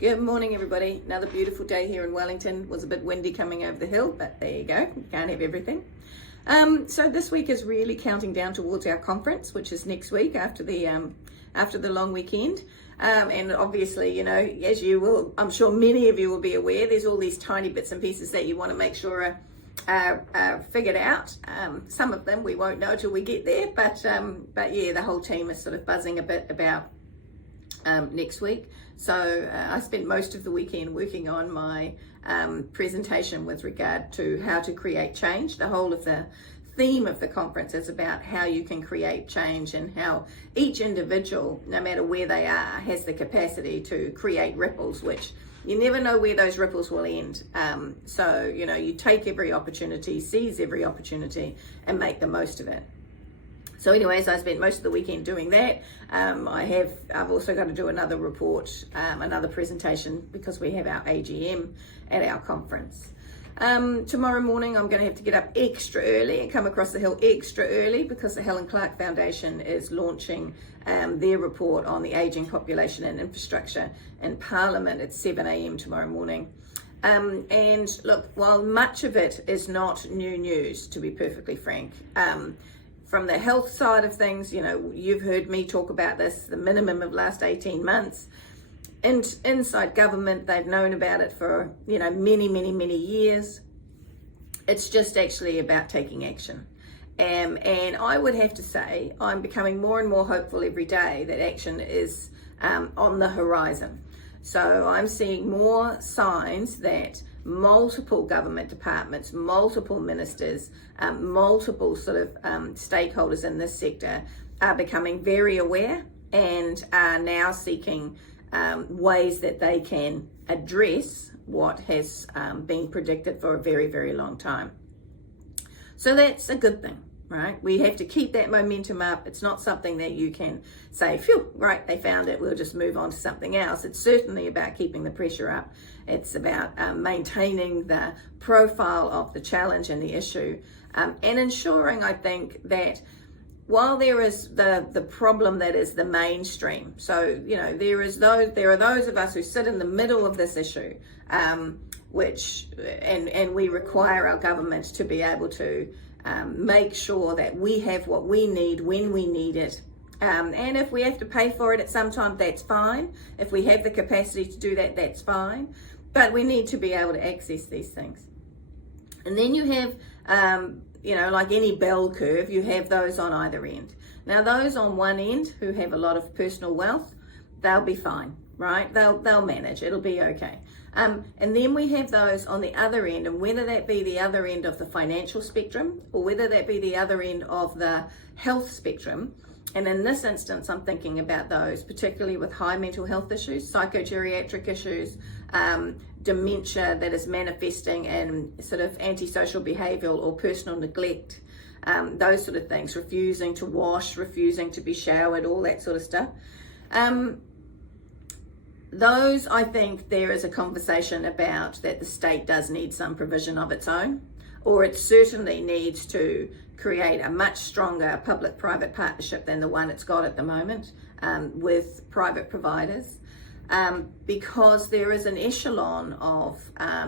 Good morning, everybody. Another beautiful day here in Wellington. Was a bit windy coming over the hill, but there you go. You can't have everything. So this week is really counting down towards our conference, which is next week after the long weekend. And obviously, you know, as you will, I'm sure many of you will be aware, there's all these tiny bits and pieces that you want to make sure are figured out. Some of them we won't know till we get there, but yeah, the whole team is sort of buzzing a bit about next week. So I spent most of the weekend working on my presentation with regard to how to create change. The whole of the theme of the conference is about how you can create change and how each individual, no matter where they are, has the capacity to create ripples, which you never know where those ripples will end. So, you know, you take every opportunity, seize every opportunity and make the most of it. So anyways, I spent most of the weekend doing that. I've also got to do another report, another presentation, because we have our AGM at our conference. Tomorrow morning, I'm going to have to get up extra early and come across the hill extra early because the Helen Clark Foundation is launching their report on the ageing population and infrastructure in Parliament at 7 a.m. tomorrow morning. And look, while much of it is not new news, to be perfectly frank, from the health side of things, you know, you've heard me talk about this, the minimum of last 18 months. And inside government, they've known about it for, you know, many years. It's just actually about taking action. And I would have to say, I'm becoming more and more hopeful every day that action is on the horizon. So I'm seeing more signs that multiple government departments, multiple ministers, multiple sort of stakeholders in this sector are becoming very aware and are now seeking ways that they can address what has been predicted for a very long time. So that's a good thing, right? We have to keep that momentum up. It's not something that you can say, phew, right, they found it, we'll just move on to something else. It's certainly about keeping the pressure up. It's about maintaining the profile of the challenge and the issue, and ensuring, I think, that while there is the problem that is the mainstream, so, you know, there are those of us who sit in the middle of this issue, which we require our government to be able to make sure that we have what we need when we need it. And if we have to pay for it at some time, that's fine. If we have the capacity to do that, that's fine. But we need to be able to access these things. And then you have, you know, like any bell curve, you have those on either end. Now, those on one end who have a lot of personal wealth, they'll be fine, right? They'll manage. It'll be okay. And then we have those on the other end, and whether that be the other end of the financial spectrum or whether that be the other end of the health spectrum. And in this instance, I'm thinking about those, particularly with high mental health issues, psychogeriatric issues, dementia that is manifesting in sort of antisocial behavioural or personal neglect, those sort of things, refusing to wash, refusing to be showered, all that sort of stuff. Those, I think there is a conversation about that the state does need some provision of its own, or it certainly needs to create a much stronger public-private partnership than the one it's got at the moment with private providers, because there is an echelon of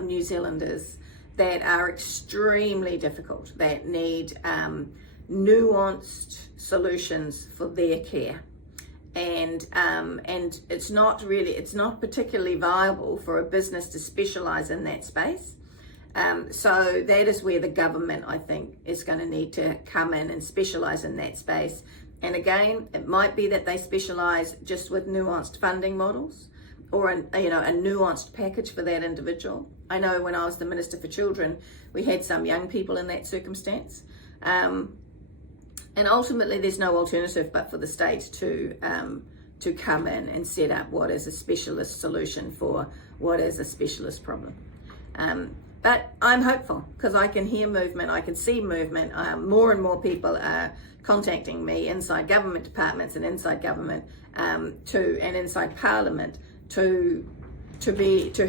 New Zealanders that are extremely difficult, that need nuanced solutions for their care. And it's not particularly viable for a business to specialise in that space. So that is where the government, I think, is going to need to come in and specialise in that space. And again, it might be that they specialise just with nuanced funding models or a nuanced package for that individual. I know when I was the Minister for Children, we had some young people in that circumstance. And ultimately, there's no alternative but for the state to come in and set up what is a specialist solution for what is a specialist problem. But I'm hopeful because I can hear movement, I can see movement. More and more people are contacting me inside government departments and inside government and inside Parliament to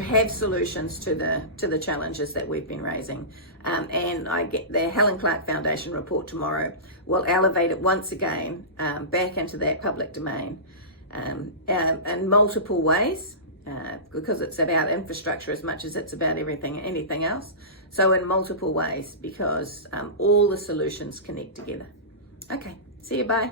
have solutions to the challenges that we've been raising. And I get the Helen Clark Foundation report tomorrow will elevate it once again back into that public domain in multiple ways. because it's about infrastructure as much as it's about anything else. So in multiple ways, because all the solutions connect together. Okay, see you, bye.